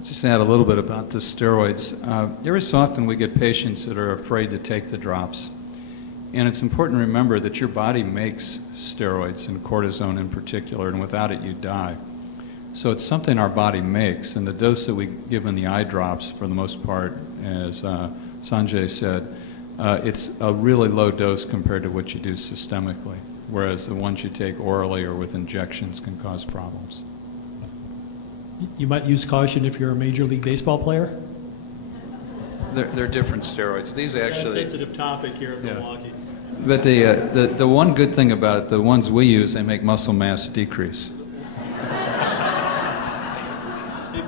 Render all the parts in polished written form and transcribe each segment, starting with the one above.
I'll just add a little bit about the steroids. Every so often we get patients that are afraid to take the drops. And it's important to remember that your body makes steroids, and cortisone in particular, and without it you die. So it's something our body makes, and the dose that we give in the eye drops, for the most part, as Sanjay said, it's a really low dose compared to what you do systemically, whereas the ones you take orally or with injections can cause problems. You might use caution if you're a Major League Baseball player? They're different steroids. These actually... It's a sensitive topic here in Milwaukee. But the one good thing about the ones we use, they make muscle mass decrease.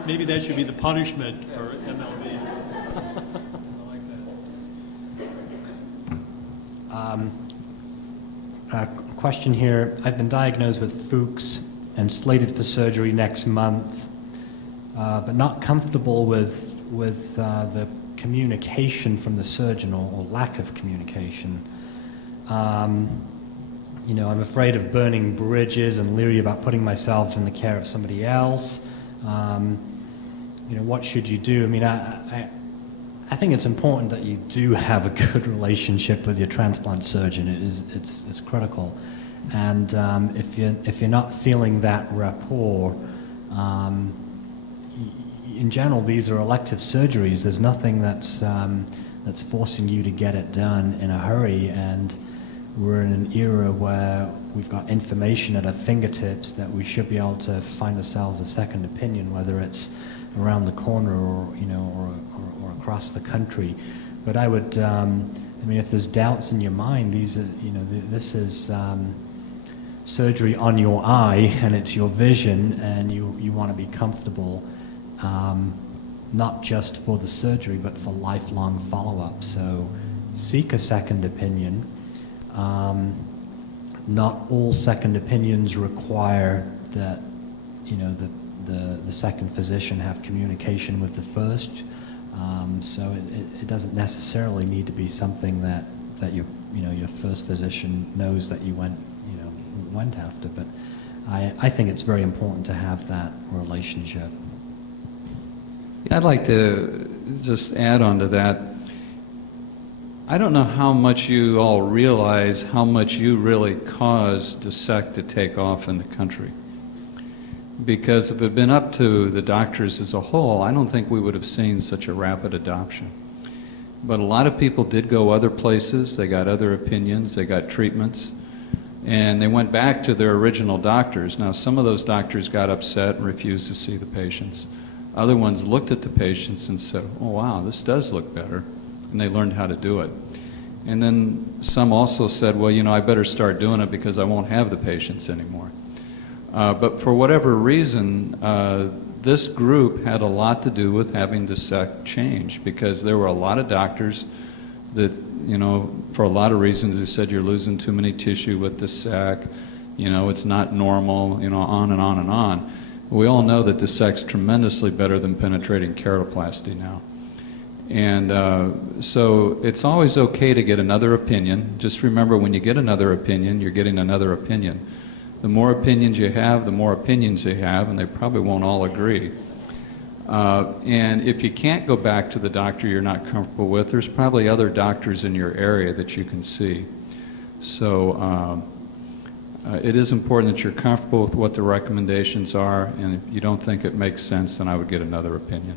Maybe that should be the punishment for MLB. I like that. Question here. I've been diagnosed with Fuchs and slated for surgery next month, but not comfortable with the communication from the surgeon or lack of communication. You know, I'm afraid of burning bridges and leery about putting myself in the care of somebody else. You know, what should you do? I mean, I think it's important that you do have a good relationship with your transplant surgeon. It's critical. And if you're not feeling that rapport, in general, these are elective surgeries. There's nothing that's forcing you to get it done in a hurry, and we're in an era where we've got information at our fingertips that we should be able to find ourselves a second opinion, whether it's around the corner or, you know, or across the country. But I would, I mean, if there's doubts in your mind, these are, you know, this is surgery on your eye, and it's your vision, and you want to be comfortable, not just for the surgery, but for lifelong follow-up. So seek a second opinion. Not all second opinions require that, you know, the second physician have communication with the first. So it doesn't necessarily need to be something that your first physician knows that you went after. But I think it's very important to have that relationship. Yeah, I'd like to just add on to that. I don't know how much you all realize how much you really caused DSEC to take off in the country. Because if it had been up to the doctors as a whole, I don't think we would have seen such a rapid adoption. But a lot of people did go other places, they got other opinions, they got treatments, and they went back to their original doctors. Now, some of those doctors got upset and refused to see the patients. Other ones looked at the patients and said, oh wow, this does look better, and they learned how to do it. And then some also said, well, you know, I better start doing it because I won't have the patients anymore. But for whatever reason, this group had a lot to do with having DSEC change, because there were a lot of doctors that, you know, for a lot of reasons, they said you're losing too many tissue with DSEC, you know, it's not normal, you know, on and on and on. We all know that DSEC's tremendously better than penetrating keratoplasty now. And so it's always okay to get another opinion. Just remember, when you get another opinion, you're getting another opinion. The more opinions you have, the more opinions they have, and they probably won't all agree. And if you can't go back to the doctor you're not comfortable with, there's probably other doctors in your area that you can see. So it is important that you're comfortable with what the recommendations are, and if you don't think it makes sense, then I would get another opinion.